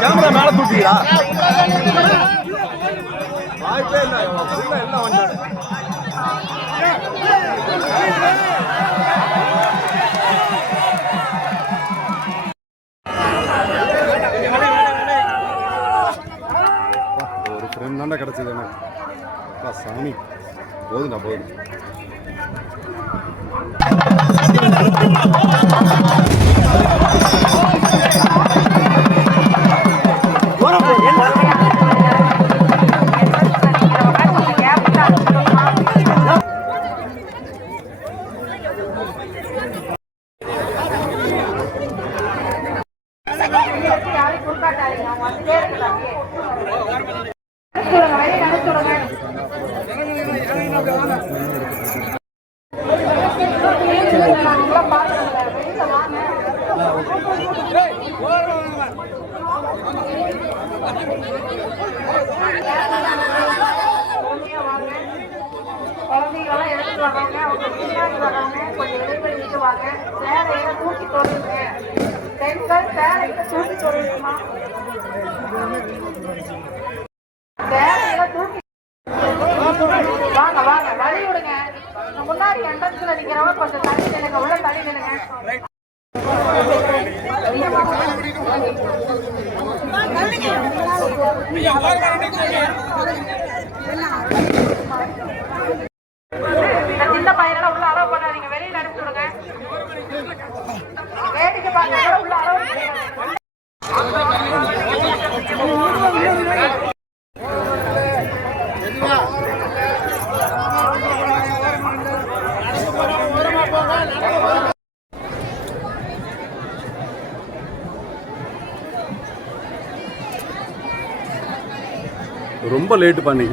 Camera மேல தூக்கிடா வாய்ப்பே இல்லை எல்லாம் வந்தாரு ஒரு ஃப்ரெண்ட் தாண்டா கிடைச்சது எனக்கு சாமி போதுண்டா போதும் முன்னாடி என்ட்ரன்ஸ்ல நிக்கிறவங்க கொஞ்சம் தள்ளி நில்லுங்க, உள்ள தள்ளி நில்லுங்க. சின்ன பையனெல்லாம் உள்ள அலோவ் பண்ணாதீங்க, வெளியில அனுப்பிச்சு விடுங்க. வேடிக்கை பார்க்க உள்ள அலோவ் பண்ணுங்க. ரொம்ப லேட்டு பண்ணி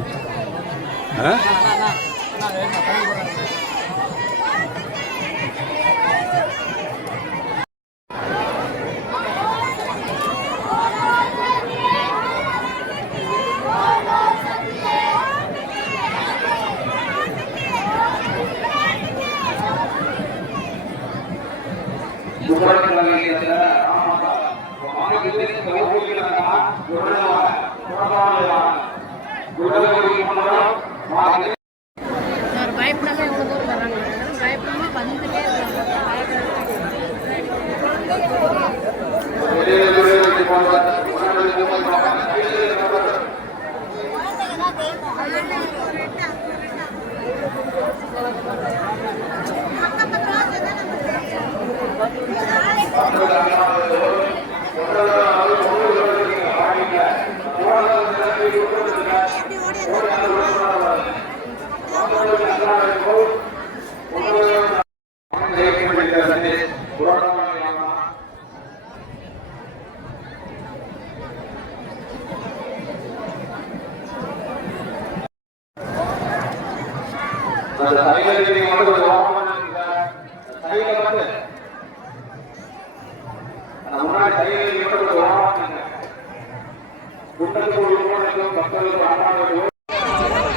பயப்படாம எவ்வளோ தூரம் வர்றாங்க, பயப்படாம வந்துட்டே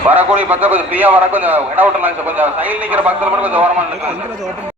வரக்கூடிய பக்கம் கொஞ்சம் ஃப்ரீயா வர கொஞ்சம் இடம் விட்டுலாம் சார். கொஞ்சம் சைடு நிக்கிற பக்கத்துல மட்டும் கொஞ்சம் ஓரமா நிற்கலாம்.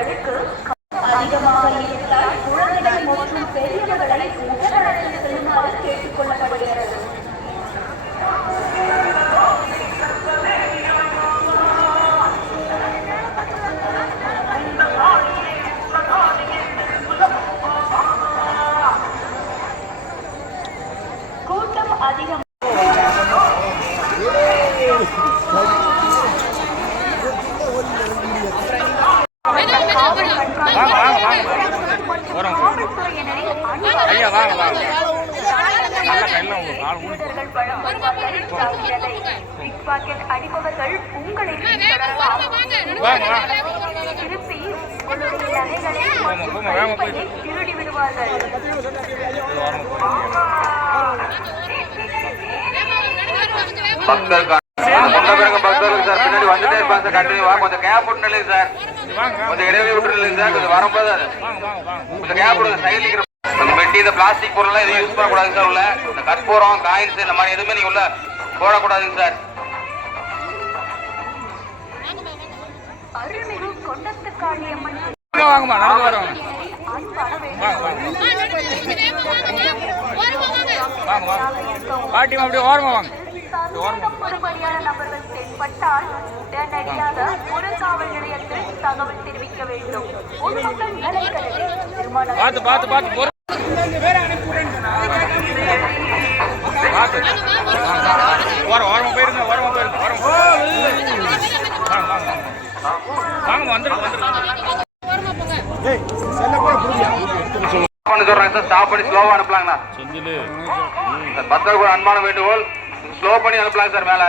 அவர்களுக்கு அதிகமாக இருந்தால் குழந்தைகள் மற்றும் பெரியவர்களை உடனடியாக செல்லுமாறு கேட்டுக் கொள்ளப்படுகிறது. கூட்டம் அதிகம் அடிப்பவர்கள் உங்களை திருப்பி திருடி விடுவார்கள். பக்தர்களுக்கு சார் பின்னாடி வந்துட்டே இருப்பாங்க சார். கண்டினியூவா கொஞ்சம் கேப் விட்டு நில்லுங்க சார். கொஞ்சம் இடைவெளி விட்டு நில்லுங்க சார். கொஞ்சம் வரும்போது கொஞ்சம் கேப் விடுங்க. சைடு நிக்கிற கொஞ்சம் பெட்டி இந்த பிளாஸ்டிக் பொருள் எதுவும் யூஸ் பண்ணக்கூடாது சார். உள்ள இந்த கற்பூரம் காயின்ஸ் இந்த மாதிரி எதுவுமே நீங்க உள்ள போடக்கூடாதுங்க சார். அருள்மிகு கொண்டத்து காளியம்மன் வாங்கம்மா நடந்து வரோம். வாங்க பாட்டிமா அப்படியே ஓரமா வாங்க. ஒருபடியான நபர்கள் தென்பட்டால் உடனடியாக புறக்காவல் நிலையத்தில் தகவல் தெரிவிக்க வேண்டும். பொதுமக்கள் நலன்களை பார்த்து பார்த்து பார்த்து ஓரமா போயிருங்க. ஓரமா போயிருங்க. வாங்க வந்துருங்க சொல்றேன் சார். ஸ்டாப் பண்ணி ஸ்லோவா அனுப்பலாங்கண்ணா. பக்தர்களுக்கு ஒரு அன்பான வேண்டுகோள், ஸ்லோ பண்ணி அனுப்பலாம் சார் மேல.